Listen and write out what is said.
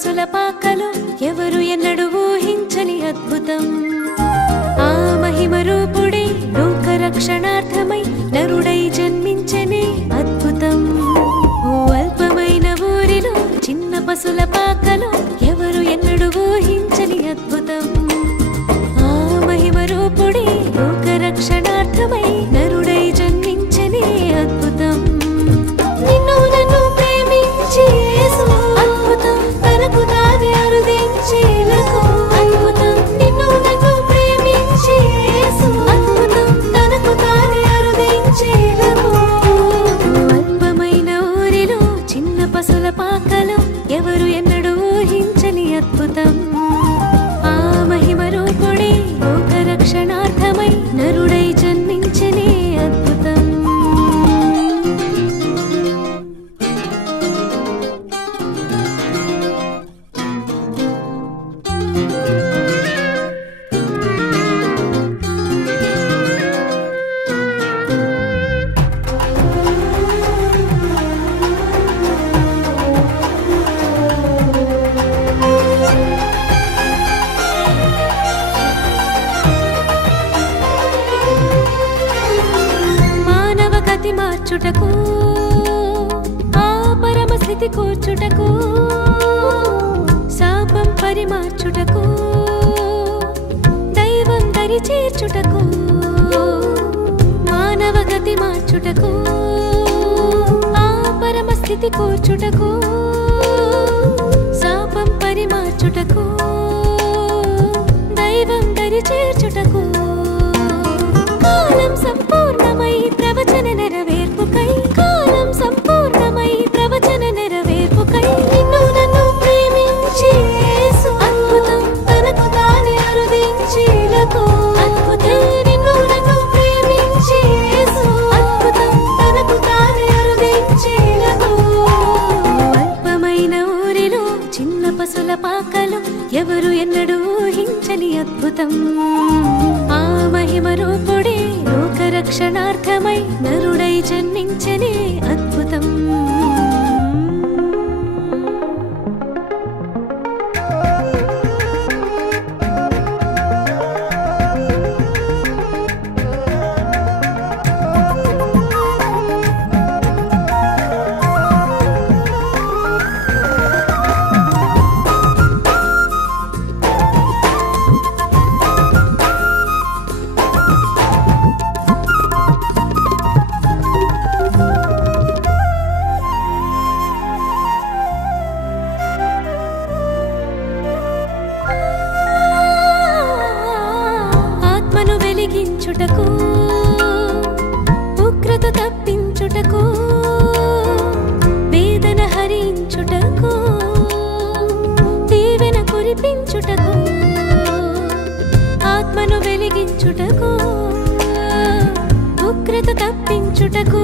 పసుల పాకలో ఎవరు ఎన్నడూ ఊహించని అద్భుతం ఆ మహిమ రూపుడే లోక రక్షణార్థమై నరుడై జన్మించనే అద్భుతం ఓ అల్పమైన ఊరిలో చిన్న పసుల పాకలో ఎవరు ఎన్నడూ ఊహించని అద్భుతం ఆ మహిమ రూపుడే లోక రక్షణార్థమై నరుడై జన్మించనే అద్భుతం నిన్ను నన్ను ప్రేమించి యేసు అద్భుతం తనకు తానే అరుదించేలకు అద్భుతం నిన్ను నన్ను ప్రేమించి యేసు అద్భుతం తనకు తానే అరుదించేలకు అల్పమైన ఊరిలో చిన్న పసుల పాకలో ఎవరు ఎన్నడూ ఊహించని అద్భుతం ఆ మహిమ రూపుడే లోక రక్షణార్థమై నరుడై జన్మించనే అద్భుతం మానవగతి మార్చుటకు ఆ పరమస్థితి కూర్చుటకు శాపం పరిమార్చుటకు దైవం దరి చేర్చుటకు మానవగతి మార్చుటకు ఆ పరమస్థితి కూర్చుటకు శాపం పరిమార్చుటకు దైవం దరి చేర్చుటకు కాలం సంపూర్ణమై ప్రవచన నెరవేర్పుకై కాలం సంపూర్ణమై ప్రవచన నెరవేర్పుకై నిన్ను నన్ను ప్రేమించి యేసు అద్భుతం తనకు తానే అరుదించేలకు అద్భుతం నిన్ను నన్ను ప్రేమించి యేసు అద్భుతం తనకు తానే అరుదించేలకు అల్పమైన ఊరిలో చిన్న పసుల పాకలో ఎవరు ఎన్నడూ ఊహించని అద్భుతం ఆ మహిమ రూపుడే లోక రక్షణార్థమై నరుడై జన్మించనే అద్భుతం ఆత్మను వెలిగించుటకు ఉగ్రత తప్పించుటకు వేదన హరించుటకు దీవెన కురిపించుటకు ఆత్మను వెలిగించుటకు ఉగ్రత తప్పించుటకు